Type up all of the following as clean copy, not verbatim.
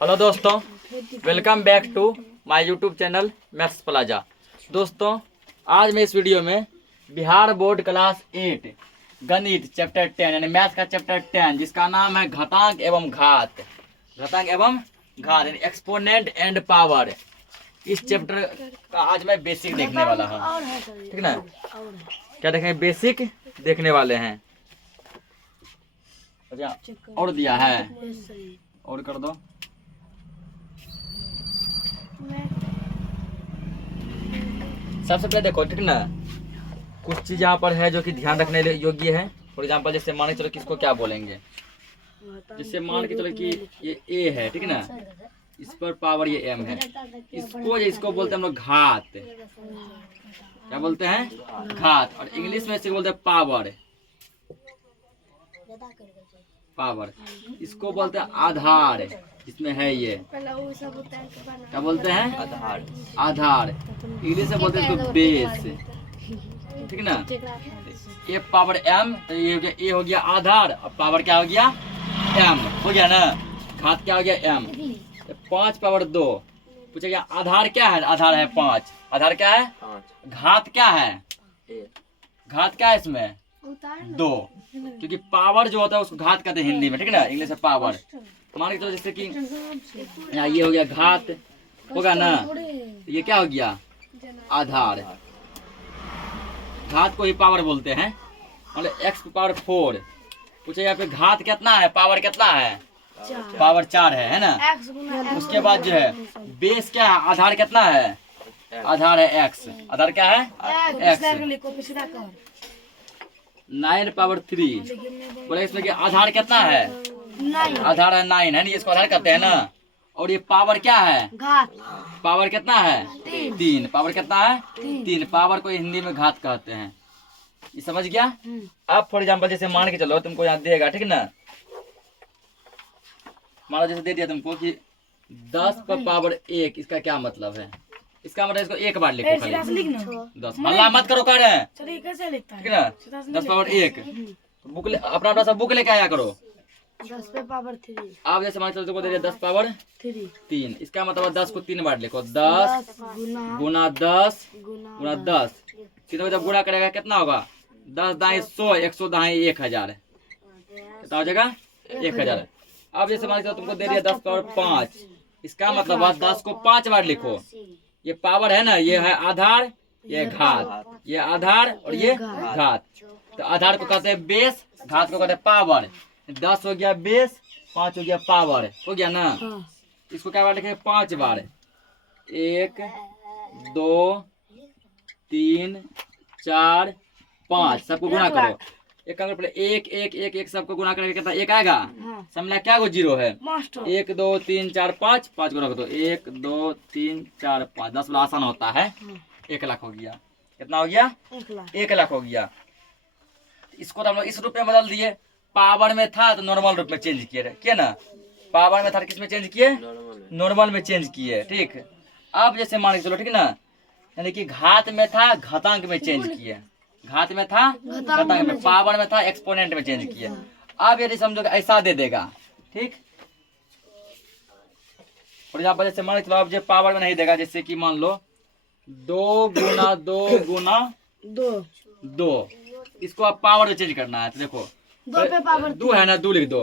Hello दोस्तों, welcome back to my YouTube channel maths plaza. दोस्तों, आज मैं इस वीडियो में बिहार बोर्ड क्लास 8 गणित चैप्टर 10 यानी मैथ्स का चैप्टर 10 जिसका नाम है घातांक एवं घात यानी एक्सपोनेंट एंड पावर। इस चैप्टर का आज मैं बेसिक देखने वाला हूँ, ठीक ना। क्या देखेंगे? बेसिक देखने वाले हैं। और दिया है, और कर दो। सबसे पहले देखो, ठीक ना, कुछ चीज यहाँ पर है जो कि ध्यान रखने योग्य है। फॉर एग्जाम्पल, जैसे मान के चलो किसको क्या बोलेंगे, जैसे मान के चलो कि ये ए है, ठीक ना, इस पर पावर ये एम है, इसको बोलते हैं हम लोग घात। क्या बोलते हैं? घात। और इंग्लिश में इसको बोलते हैं पावर। इसको बोलते हैं आधार। इसमें है ये क्या बोलते हैं? आधार। इंग्लिश में बोलते हैं इसको बेस, ठीक ना। ए पावर एम, तो ये हो गया, ए हो गया आधार, और पावर क्या हो गया? एम हो गया ना। घात क्या हो गया? एम। 5 पावर 2 पूछेगा आधार क्या है? आधार है 5। आधार क्या है? घात क्या है? घात क्या है इसमें? 2, क्योंकि पावर जो होता है उसको घात कहते हैं हिंदी में, ठीक है ना। इंग्लिश में पावर। मान के चलो जैसे कि यहाँ ये हो गया घात, होगा ना। ये क्या हो गया? आधार। घात को ही पावर बोलते हैं। और x पावर 4 पूछेगा फिर घात कितना है? पावर कितना है? पावर 4 है ना। उसके बाद जो है बेस क्या है? आधार कितना है? आधार है x। आधार क्या है? x। 9 पावर 3 बोले इसमें कि आधार कितना है? आधार है 9 है ना, इसको आधार कहते हैं ना। और ये पावर क्या है? घात। पावर कितना है? 3। पावर कितना है? 3। पावर को हिंदी में घात कहते हैं। ये समझ गया? अब फॉर एग्जाम्पल जैसे मान के चलो तुमको यहाँ देगा, ठीक ना। मान लो जैसे दे दिया तुमको कि 10 पर पावर 1, इसका क्या मतलब है? इसका मतलब इसको एक बार लिखो खाली। 10 हल्ला मत करो, कह रहे हैं, ठीक है ना। 10 पावर 1 बुक अपना सब बुक लेके आया करो। 10 पे पावर 3। आप जैसे मान चलो दे दिया 10 पावर 3, इसका मतलब 10 को 3 बार लिखो। 10 गुना 10 गुना 10, कितना जब गुणा करेगा कितना होगा? 10 दाई 100, 100 दाई 1000, कितना हो जाएगा? 1000। अब जैसे मान चलो तुमको दे दिया 10 पावर 5, इसका मतलब 10 को 5 बार लिखो। ये पावर है ना, ये है आधार, ये घात। ये आधार और ये घात। तो आधार को कहते हैं बेस, घात को कहते हैं पावर। 10 हो गया बेस, 5 हो गया पावर, हो गया ना। इसको क्या बार लिखेंगे? 5 बार। 1 2 3 4 5 सबको गुणा करो। एक 1 सबको गुणा करके कितना? 1 आएगा। समझ क्या गो जीरो है? 1 2 3 4 5 5 को रख दो। 1 2 3 4 5 10 वाला आसान होता है। 1 लाख हो गया। कितना हो गया? 1 लाख हो गया। इसको तो हम लोग इस रूप में बदल दिए। पावर में था तो नॉर्मल रूप में चेंज किए ना। पावर में था किस में चेंज किए? नॉर्मल में चेंज किए, ठीक। अब जैसे मान के चलो, ठीक ना, यानी कि घात में था घातांक में चेंज किए। घात में था घातांक में, पावर में था एक्सपोनेंट में चेंज किए। अब यदि समझो ऐसा दे देगा, ठीक। और यहाँ पर जैसे मान के चलो अब जो पावर में नहीं देगा, जैसे कि मान लो 2 गुना 2 गुना 2, इसको आप पावर में चेंज करना है। तो देखो 2 पे पावर 2 है ना, 2 लिख दो।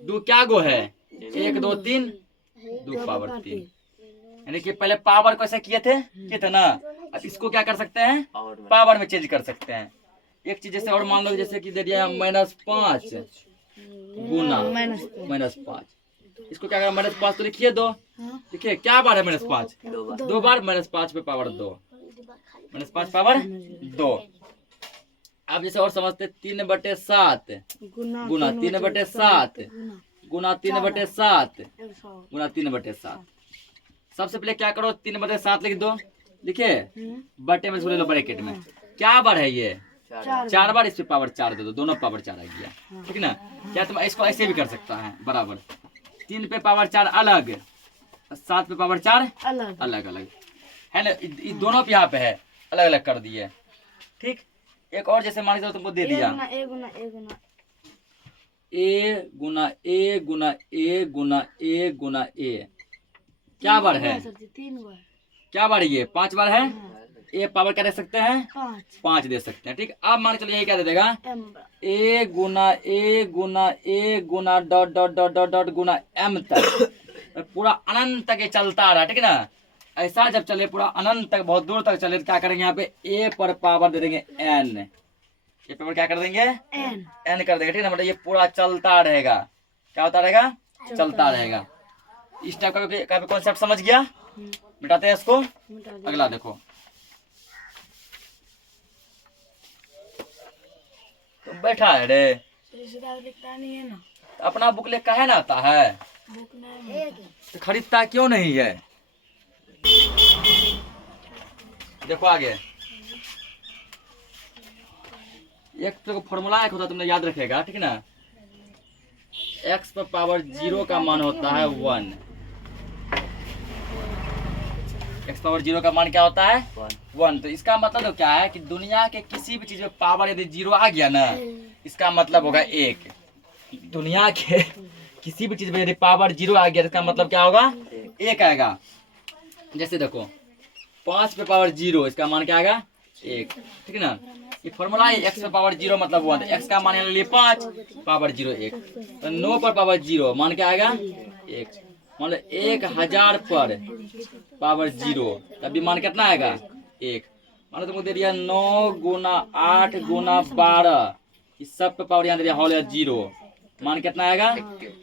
2 क्या गो है? 1 2 3 2 पावर 3। यानी कि पहले पावर कैसे किए थे ना। अब इसको क्या कर सकते हैं? पावर में चेंज कर सकते हैं। एक चीज जैसे और मान लो, जैसे कि दे दिया -5 गुना -5, इसको क्या करें? -5 तो लिखिए 2। देखिए क्या बार है? -5 2 बार। -5 पे पावर 2, -5 पावर 2। अब जैसे और समझते 3/7 गुना 3/7 गुना 3/7 गुना 3/7। सबसे पहले क्या करो? 3/7 लिख दो। लिखे बटे में ले लो ब्रैकेट में। क्या बार है ये? 4 बार। इस पे पावर 4 दे दो, दोनों पावर 4 आ गया, ठीक ना। क्या तुम इसको ऐसे भी कर सकता है बराबर। 3 पे पावर 4 अलग, 7 पे पावर 4 अलग अलग है ना। दोनों पे यहाँ पे है, अलग अलग कर दिए, ठीक। एक और जैसे मान लो तुमको दे दिया ए गुना ए गुना ए गुना ए गुना ए। क्या बार है? सर जी 3 बार। क्या बार ये? 5 बार है। ए पावर क्या दे सकते हैं? 5 दे सकते हैं। ठीक, अब मान चलिए यही क्या दे देगा? m ए गुना dot dot dot dot dot गुना एम तक पूरा अनंत तक ये चलता रहा। ठीक है ना? ऐसा जब चले पूरा अनंत तक, बहुत दूर तक चले, तो क्या करेंगे यहाँ पे ए पर पावर दे देंगे एन। ये पावर क्या कर देंगे? एन कर देंगे। ठीक है ना? मतलब ये पूरा चलता रहेगा। क्या होता रहेगा? चलता रहेगा। इस टाइप का कॉन्सेप्ट समझ गया? मिटाते हैं इसको। अगला देखो, तुम बैठा है रे, लिखता नहीं है ना। अपना बुक ले काहे ना आता है? बुक नहीं तो खरीदता क्यों नहीं है? देखो आगे एक तो फॉर्मूला एक होता है, तुमने याद रखेगा। ठीक है ना? x पर पावर 0 का मान होता है 1। x पावर 0 का मान क्या होता है? 1। तो इसका मतलब तो क्या है कि दुनिया के किसी भी चीज में पावर यदि 0 आ गया ना, इसका मतलब होगा 1। दुनिया के किसी भी चीज में यदि पावर 0 आ गया, इसका मतलब क्या होगा? 1 आएगा। जैसे देखो 5 पे पावर 0, इसका मान क्या आएगा? 1। ठीक है ना? ये फॉर्मूला है। x पे पावर 0 मतलब 1, तो x का मान ले 5, पावर 0 1। तो 9 पर पावर 0 मान क्या आएगा? 1। मान लो 1000 पर पावर 0, तब भी मान कितना आएगा? 1। मान लो तुमको दे दिया 9 गुना 8 गुना 12, इस सब पे पावर यहाँ दे दिया होल 0, मान कितना आएगा?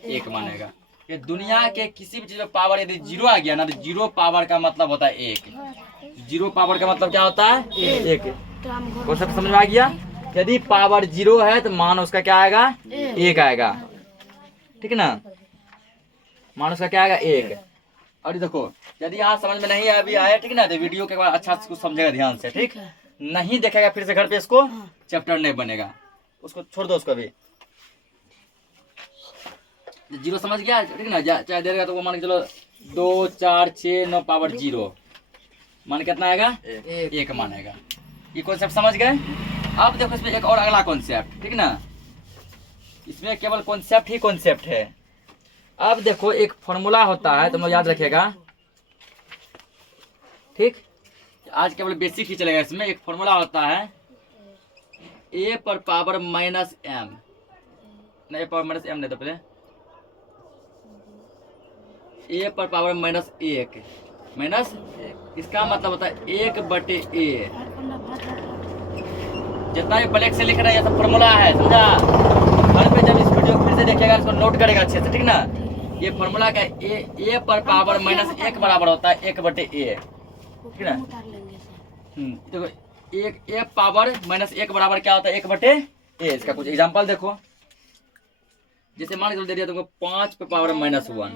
1 मान आएगा। ये दुनिया के किसी भी चीज में पावर यदि 0 आ गया ना, तो 0 पावर का मतलब होता है 1। 0 पावर का मतलब क्या होता है? 1। वो सब समझ में आ गया? यदि पावर 0 है तो मान उसका क्या आएगा? 1 आएगा। ठीक है ना? मान उसका क्या आएगा? 1। और ये देखो यदि यहाँ समझ में नहीं अभी आया, ठीक है ना, तो वीडियो के बाद अच्छा से कुछ समझेगा ध्यान से। ठीक, नहीं देखेगा फिर से घर पे, इसको चैप्टर नहीं बनेगा, उसको छोड़ दो उसको भी। 0 समझ गया? ठीक है ना? चाहे देगा तो वो मान के चलो 2 4 6 9 पावर 0, मान कितना आएगा? 1 मान आएगा। ये कॉन्सेप्ट समझ गए? अब देखो इसमें एक और अगला कॉन्सेप्ट। ठीक ना? इसमें केवल कॉन्सेप्ट ही कॉन्सेप्ट है। अब देखो एक फॉर्मूला होता है, तुम लोग याद रखेगा। ठीक, आज केवल बेसिक ही चलेगा। इसमें एक फॉर्मूला होता है a पर पावर माइनस m, नहीं पावर माइनस m नहीं, तो पहले a पर पावर माइनस 1 माइनस, इसका मतलब होता है 1/a। जितना भी ब्लैक से लिख रहे हैं ये सब फॉर्मूला है, समझा? घर पे जब इस वीडियो फिर से देखिएगा, इसको नोट करेगा अच्छे से। ठीक ना? ये फॉर्मूला का a पर पावर माइनस 1 बराबर होता है 1/a। ठीक ना? देखो एक a पावर माइनस 1 बराबर क्या होता है? 1/a। इसका कुछ एग्जांपल देखो। जैसे मान के दे दिया तुमको 5 पे पावर माइनस 1,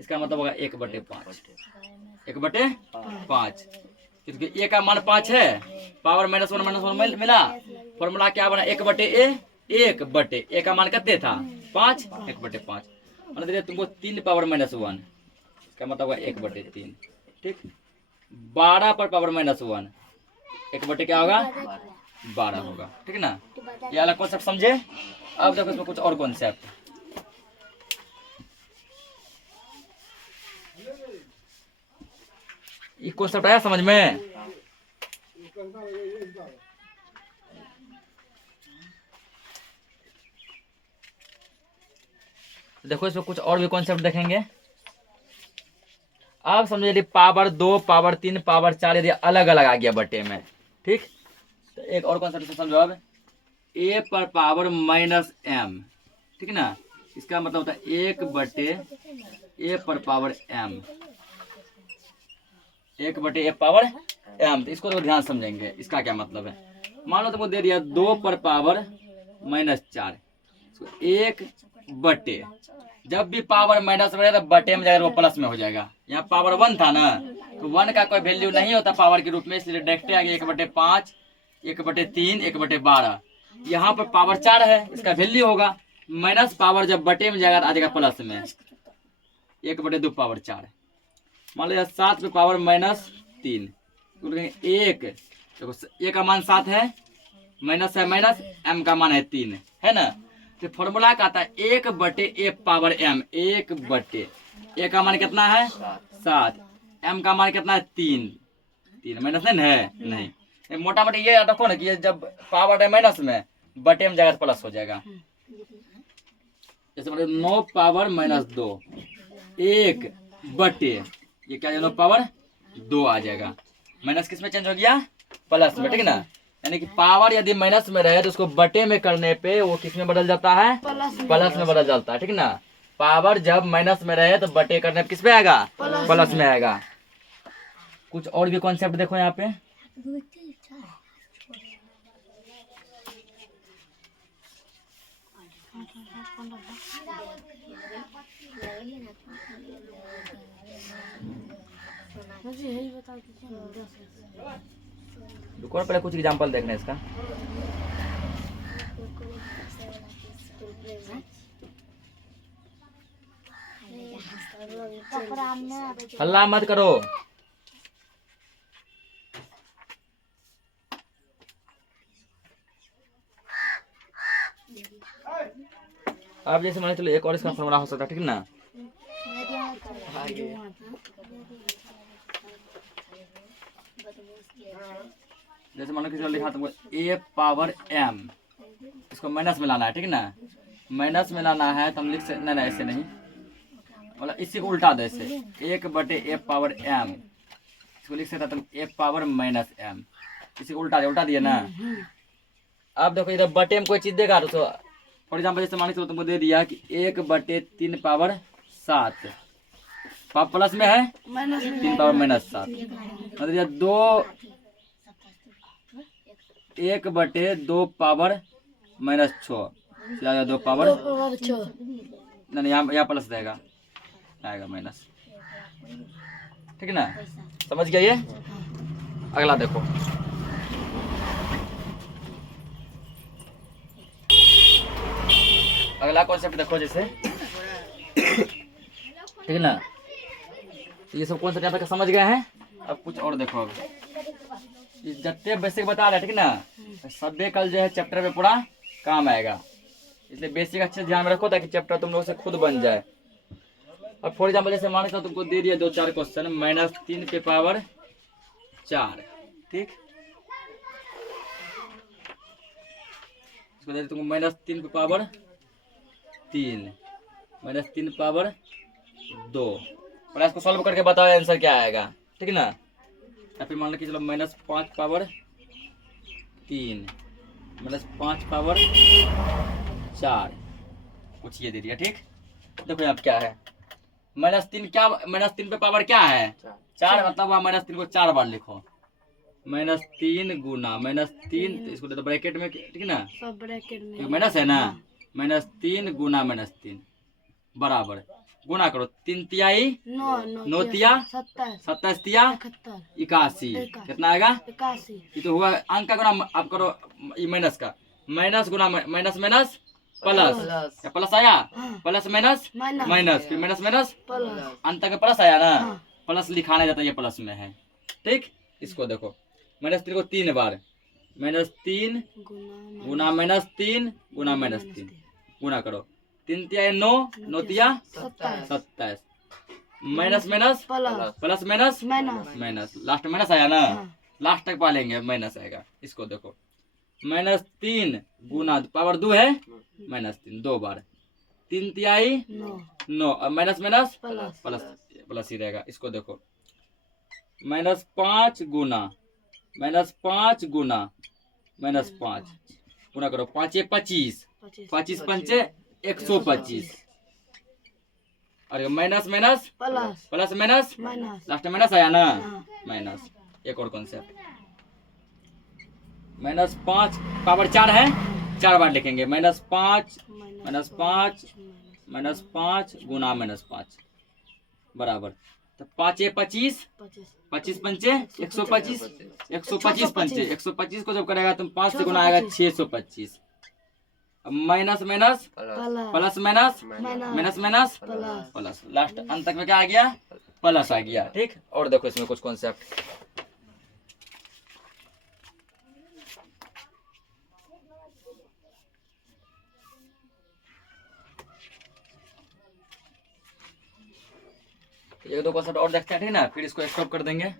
इसका मतलब होगा 1/5। 1/5, क्योंकि a का मान 5 है, पावर माइनस 1 मिला, फॉर्मूला क्या बना? 1/a। 1/a का मान कितने था? 5, 1/5। मतलब दे दिया तुमको 3 पावर माइनस 1, इसका मतलब होगा 1/3। ठीक, 12 पर पावर माइनस 1, 1/, क्या होगा? 12 होगा। ठीक है ना? ये अलग कॉन्सेप्ट समझे? अब देखो इसमें कुछ और कॉन्सेप्ट। ये कॉन्सेप्ट आया समझ में? देखो इसमें कुछ और भी कॉन्सेप्ट देखेंगे। आप समझे यदि पावर 2 पावर 3 पावर 4 यदि अलग अलग आ गया बटे में, ठीक, तो एक और कॉन्सेप्ट समझो। अब a पर पावर माइनस m, ठीक है ना, इसका मतलब होता है 1/a पर power m, 1/a power m। तो इसको तो ध्यान समझेंगे, इसका क्या मतलब है। मान लो तुमको दे दिया 2 पर पावर माइनस 4, 1/, जब भी पावर माइनस में तो बटे में जाएगा, वो प्लस में हो जाएगा। यहाँ पावर 1 था ना, तो 1 का कोई वैल्यू नहीं होता पावर के रूप में, इसलिए डायरेक्ट आ गया 1/5, 1/3, 1/12। यहाँ पर पावर 4 है, इसका वैल्यू होगा माइनस, पावर जब बटे में जाएगा आ जाएगा प्लस में, 1/2 पावर 4। मान लो 7 पे पावर माइनस 3, तो 1, देखो a का मान 7 है, माइनस है माइनस, m का मान है 3, है ना। तो फॉर्मूला क्या आता है 1/a⁻m। 1/, a का मान कितना है 7, m का मान कितना है 3। 3 माइनस नहीं है, नहीं मोटा मोटी ये रखो ना कि ये जब पावर है माइनस में बटे में जाएगा प्लस हो जाएगा। जैसे मतलब 9 पावर -2 1/, ये क्या 9 पावर 2 आ जाएगा। माइनस किस में चेंज हो गया प्लस में, ठीक है ना। यानी कि पावर यदि माइनस में रहे तो उसको बटे में करने पे वो किस में बदल जाता है प्लस में बदल जाता है, ठीक है ना। पावर जब माइनस में रहे तो बटे करने पे किस पे आएगा प्लस में आएगा। कुछ और भी कॉन्सेप्ट देखो यहाँ पे। मुझे यही बता दीजिए ना 10। रुको ना, पहले कुछ एग्जांपल देखना है इसका। हल्ला मत करो। अब जैसे मान चलो एक और इसका फॉर्मूला हो सकता है, ठीक है ना। जैसे मान लो कि लिखा तुमको a⁻m, इसको माइनस में लाना है, ठीक है ना। माइनस में लाना है तो हम लिख सकते नहीं, ऐसे नहीं, मतलब इसी को उल्टा दे, ऐसे 1/a⁻m, इसको लिख सकते तुम a⁻−m, इसी को उल्टा दिया ना। अब देखो इधर बटे में कोई चीज देगा तो फॉर एग्जाम्पल जैसे मान के तुमको दे दिया कि 1/3/7 प्लस में है 3/-7, मतलब ये 1/2 2 नहीं, यहाँ प्लस रहेगा, आएगा माइनस, ठीक है ना। समझ गया ये। अगला देखो, अगला कॉन्सेप्ट देखो जैसे, ठीक है ना। ये सब कॉन्सेप्ट यहाँ तक समझ गए हैं। अब कुछ और देखो, अब जितने बेसिक बता रहे, ठीक है ना, सभी कल जो है चैप्टर में पूरा काम आएगा, इसलिए बेसिक अच्छे से ध्यान में रखो ताकि चैप्टर तुम लोग से खुद बन जाए। और फॉर एग्जाम्पल जैसे मान लो तुमको दे दिया 2-4 क्वेश्चन -3/4, ठीक, इसको दे तुमको -3/3 -3/2, और इसको सॉल्व करके बताओ आंसर क्या आएगा, ठीक है ना। या फिर मान लो कि चलो -5/3 -5/4 कुछ ये दे दिया, ठीक। देखो यहाँ क्या है -3, क्या -3/4 क्या है 4, मतलब वहाँ -3 को 4 बार लिखो। -3 गुना -3, तो इसको दे दो ब्रैकेट में, ठीक है ना, सब ब्रैकेट में माइनस है ना। -3 गुना -3 बराबर, गुना करो 3 तिहाई 9 तिया 27 तिया 81, कितना आएगा 81। ये तो हुआ अंक का गुना। आप करो ये माइनस का, माइनस गुना माइनस माइनस प्लस, क्या प्लस आया, प्लस माइनस माइनस, फिर माइनस माइनस अंत तक प्लस आया ना, प्लस लिखाना जाता है, ये प्लस में है, ठीक। इसको देखो -3 को 3 बार, -3 गुना -3 गुना -3, गुना करो 3 तिया 9 9 तिया 27, minus minus plus minus minus, last minus आया ना, लास्ट तक पालेंगे माइनस आएगा। इसको देखो -3 गुना पावर 2 है -3 2 बार, 3 तिहाई 9, माइनस माइनस प्लस ही रहेगा। इसको देखो -5 गुना -5 गुना -5, गुना करो 5 25, 25 पंचे 125, और minus minus plus minus last में माइनस आया ना, माइनस। एक और कॉन्सेप्ट -5 पावर 4 है, 4 बार लिखेंगे, -5 गुना -5 बराबर, तो 5 25, 25 पंचे 125, 125 पंचे 125 को जब करेगा तो 5 से गुना आएगा 625, minus minus plus minus minus minus plus, last अंत तक में क्या आ गया प्लस आ गया, ठीक। और देखो इसमें कुछ कॉन्सेप्ट, एक दो कॉन्सेप्ट और देखते हैं, ठीक ना, फिर इसको स्टॉप कर देंगे।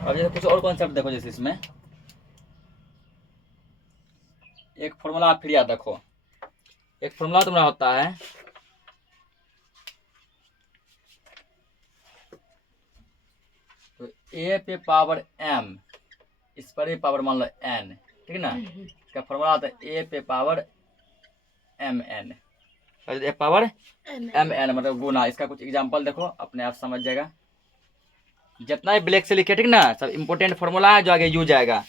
अब जैसे कुछ और कॉन्सेप्ट देखो, जैसे इसमें एक फॉर्मूला आप फिर याद रखो। एक फॉर्मूला तुम्हारा होता है तो ए पे पावर m, इस पर भी पावर मान लो n, ठीक है ना। इसका फॉर्मूला होता है ए पे पावर mn, ए पावर mn मतलब गुना। इसका कुछ एग्जांपल देखो, अपने आप समझ जाएगा। जितना भी ब्लैक से लिखे, ठीक ना, सब इंपॉर्टेंट फॉर्मूला है जो आगे यूज आएगा।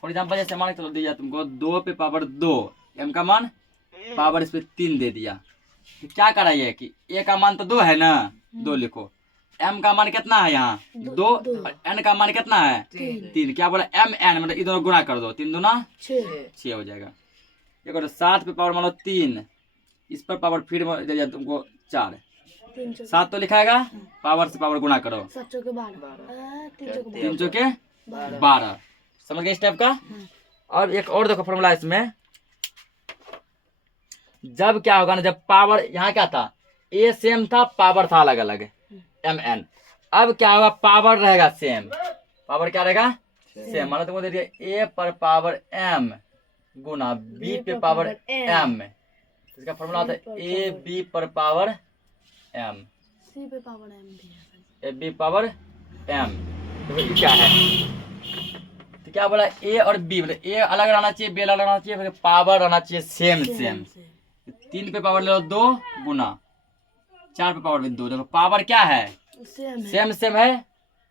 फॉर एग्जांपल जैसे मान के चलो दिया तुमको 2 पे पावर 2, m का मान पावर इस पे 3 दे दिया, तो क्या करा ये कि a का मान तो 2 है ना, 2 लिखो, m का मान कितना है यहाँ 2, और n का मान कितना है 3। क्या बोला mn मतलब इधर गुणा कर दो, 3 दूना 6 हो जाएगा। ये करो 7 पे पावर मान लो 3, इस पर पावर फिर दे दिया तुमको 4, 7 तो लिखाएगा, पावर से पावर गुणा करो, 3 चौके 12। समझ गए इस टाइप का। और एक और देखो फॉर्मूला इसमें, जब क्या होगा ना, जब पावर यहाँ क्या था ए सेम था, पावर था अलग अलग mn, अब क्या होगा पावर रहेगा सेम, पावर क्या रहेगा सेम। मानो तुमको दे दिया a पर पावर m गुना b पे पावर m, इसका फॉर्मूला होता है ए बी पर पावर m, सी पे पावर m भी है, ए बी पावर m। तो ये क्या है, तो क्या बोला ए और बी, मतलब ए अलग रहना चाहिए, बी अलग रहना चाहिए, पावर रहना चाहिए सेम सेम। 3 पे पावर ले लो 2 गुना 4 पे पावर भी 2, देखो पावर क्या है सेम सेम है,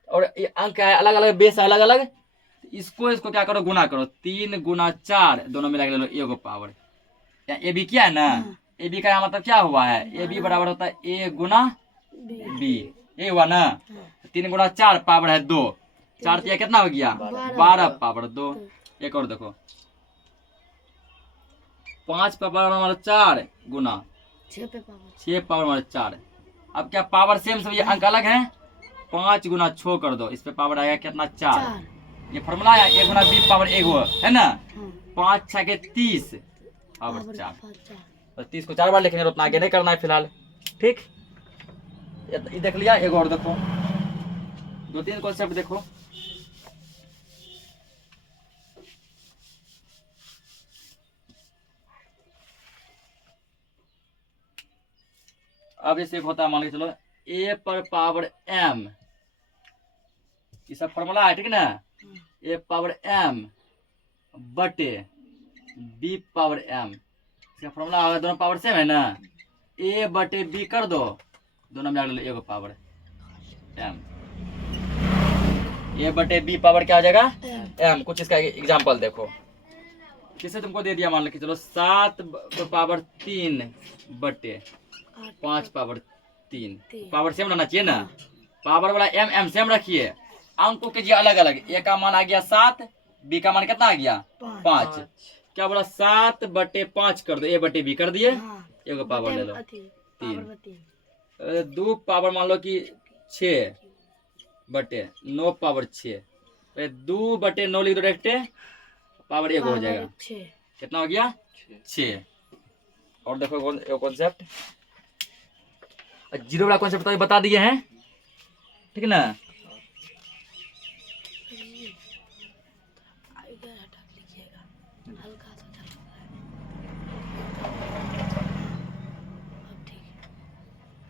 और ये अंक है अलग अलग, बेस अलग अलग। इसको क्या करो गुना करो, 3 गुना 4 दोनों मिला के ले लो एगो पावर। ए बी क्या है ना, ए बी का यहाँ मतलब क्या हुआ है, ए बी बराबर होता है ए गुना बी, ये हुआ ना। 3 गुना 4 पावर है 2, 4 तिया कितना हो गया 12 पावर 2। एक और देखो 5 पे पावर हमारा 4 गुना 6 पावर हमारा 4। अब क्या पावर सेम सब, ये अंक अलग है, 5 गुना 6 कर दो, इस पे पावर आएगा कितना 4। ये फॉर्मूला है, 1 गुना बी पावर 1 है ना, 5 6 के 30 पावर 4। तो 30 को 4 बार लिखेंगे, उतना आगे नहीं करना है फिलहाल, ठीक। ये देख लिया। एक और देखो, 2-3 कॉन्सेप्ट देखो। अब जैसे एक होता है, मान के चलो a पर पावर m, ये सब फॉर्मूला है, ठीक है ना, a पावर m बटे b पावर m, इसका फॉर्मूला होगा, दोनों पावर सेम है ना, a बटे b कर दो, दोनों में ले लो एगो पावर m, a बटे b पावर क्या हो जाएगा m। कुछ इसका एग्जांपल देखो, किसे तुमको दे दिया, मान लो कि चलो 7 पावर 3 बटे 5 पावर 3, पावर सेम रहना चाहिए ना, पावर वाला m m सेम रखिए, अंकों के जी अलग अलग। a का मान आ गया 7, b का मान कितना आ गया 5। क्या बोला 7 बटे 5 कर दो, a बटे b कर दिए, एगो पावर ले लो 3। 2 पावर मान लो कि 6 बटे 9 पावर 6, 2 बटे 9 लिख दो डायरेक्ट, पावर 1 हो जाएगा, कितना हो गया 6। और देखो कॉन्सेप्ट, जीरो वाला कॉन्सेप्ट तो बता दिए हैं, ठीक है ना।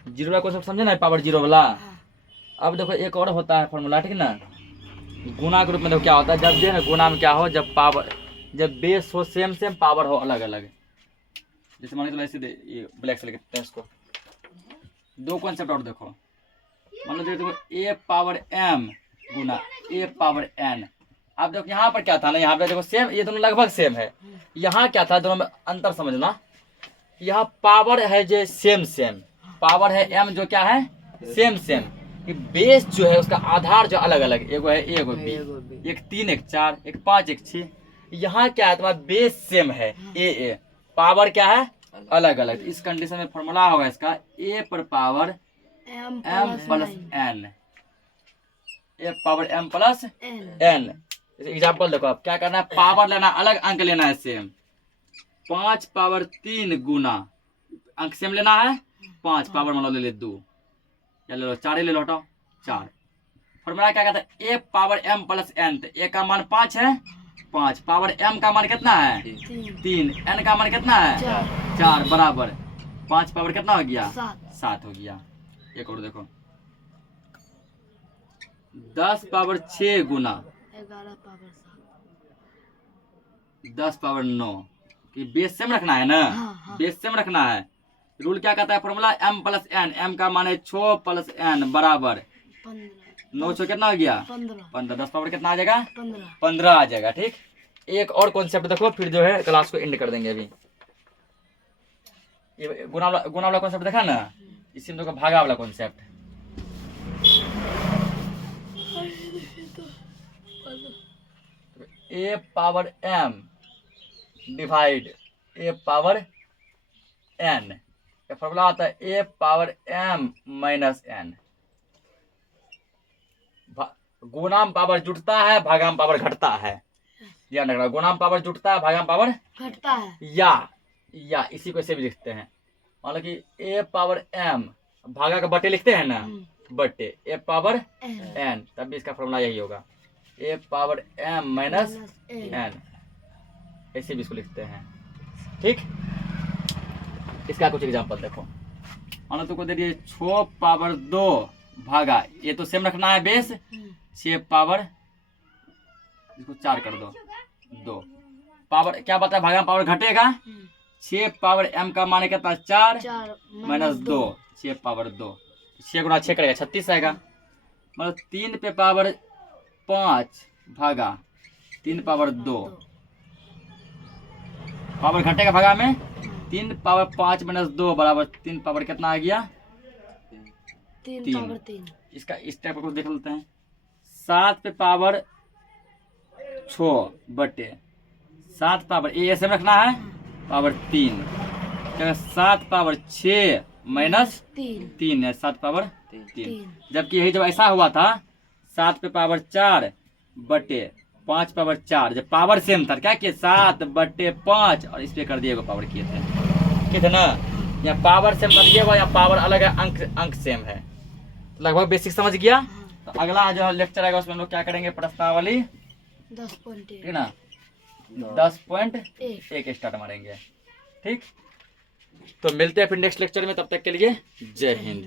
जीरो वाला कॉन्सेप्ट समझे ना, पावर जीरो वाला। अब देखो एक और होता है फॉर्मूला, ठीक है ना, गुना के रूप में देखो क्या होता है, जब जो गुना में क्या हो, जब पावर, जब बेस हो सेम सेम, पावर हो अलग अलग। जैसे मान लो ऐसे ये ब्लैक से लिखते हैं इसको। 2 कॉन्सेप्ट और देखो, मान लो देखो a power m Guna a power n। अब देखो यहाँ पर क्या था ना, यहाँ पर देखो सेम, ये दोनों लगभग सेम है। यहाँ क्या था, दोनों में अंतर समझना, यहाँ पावर है जो सेम सेम, पावर है m जो क्या है सेम सेम, बेस जो है उसका आधार जो अलग अलग, एगो है a एगो b, एक 3 एक 4 एक 5 एक 6। यहाँ क्या है तुम्हारा बेस सेम है a, पावर क्या है अलग अलग। इस कंडीशन में फॉर्मूला होगा इसका a पर power m plus n, a power m plus n। Example देखो, आप क्या करना है, पावर लेना अलग, अंक लेना है सेम। 5 पावर 3 गुना अंक सेम लेना है 5 पावर मान लो ले ले 2 या ले लो 4 ही ले लो हटाओ 4 फॉर्मूला क्या कहता है a power m plus n तो a का मान 5 है 5 पावर m का मान कितना है 3 n का मान कितना है 4 बराबर 5 पावर कितना हो गया 7 हो गया। एक और देखो 10 पावर 6 गुना 11 पावर 10 पावर 9 कि बेस सेम रखना है ना बेस सेम रखना है। रूल क्या कहता है formula m plus n m का मान है 6 प्लस n बराबर 9 6 कितना हो गया 15 10 पावर कितना आ जाएगा 15 आ जाएगा। ठीक एक और कॉन्सेप्ट देखो फिर जो है क्लास को एंड कर देंगे। अभी ये गुना वाला कॉन्सेप्ट देखा ना इसी में देखो भागा वाला concept a power m divide a power n ये फॉर्मूला आता है a power m minus n। गुणाम पावर जुटता है भागाम पावर घटता है ध्यान रखना गुणाम पावर जुटता है भागाम पावर घटता है या इसी को ऐसे भी लिखते हैं मान लो कि a पावर m भागा का बटे लिखते हैं ना बटे a पावर n तब भी इसका फॉर्मूला यही होगा a power m minus n ऐसे भी इसको लिखते हैं। ठीक इसका कुछ एग्जांपल देखो मान लो तुमको दे दिए 6 पावर 2 भागा ये तो सेम रखना है बेस 6 पावर इसको 4 कर दो 2 पावर क्या बता भागा पावर घटेगा 6 पावर m का मान कितना 4 माइनस 2 6 पावर 2 6 गुना 6 करेगा 36 आएगा मतलब 3 पे पावर 5 भागा 3 पावर 2 पावर घटेगा भागा में 3 पावर 5 माइनस 2 बराबर 3 पावर कितना आ गया 3 इसका इस टाइप को देख लेते हैं 7 पे पावर 6 बटे 7 पावर ये ऐसे रखना है पावर 3 7 पावर 6 माइनस 3 है 7 पावर 3 जबकि यही जब ऐसा हुआ था 7 पे पावर 4 बटे 5 पावर 4 जब पावर सेम था क्या किए 7 बटे 5 और इस पे कर दिए पावर किए थे ना या पावर सेम कर दिए या पावर अलग है अंक सेम है लगभग बेसिक समझ गया। तो अगला जो लेक्चर आएगा उसमें हम लोग क्या करेंगे प्रश्नावली 10.1 ठीक ना 10.1 स्टार्ट मारेंगे। ठीक तो मिलते हैं फिर नेक्स्ट लेक्चर में तब तक के लिए जय हिंद।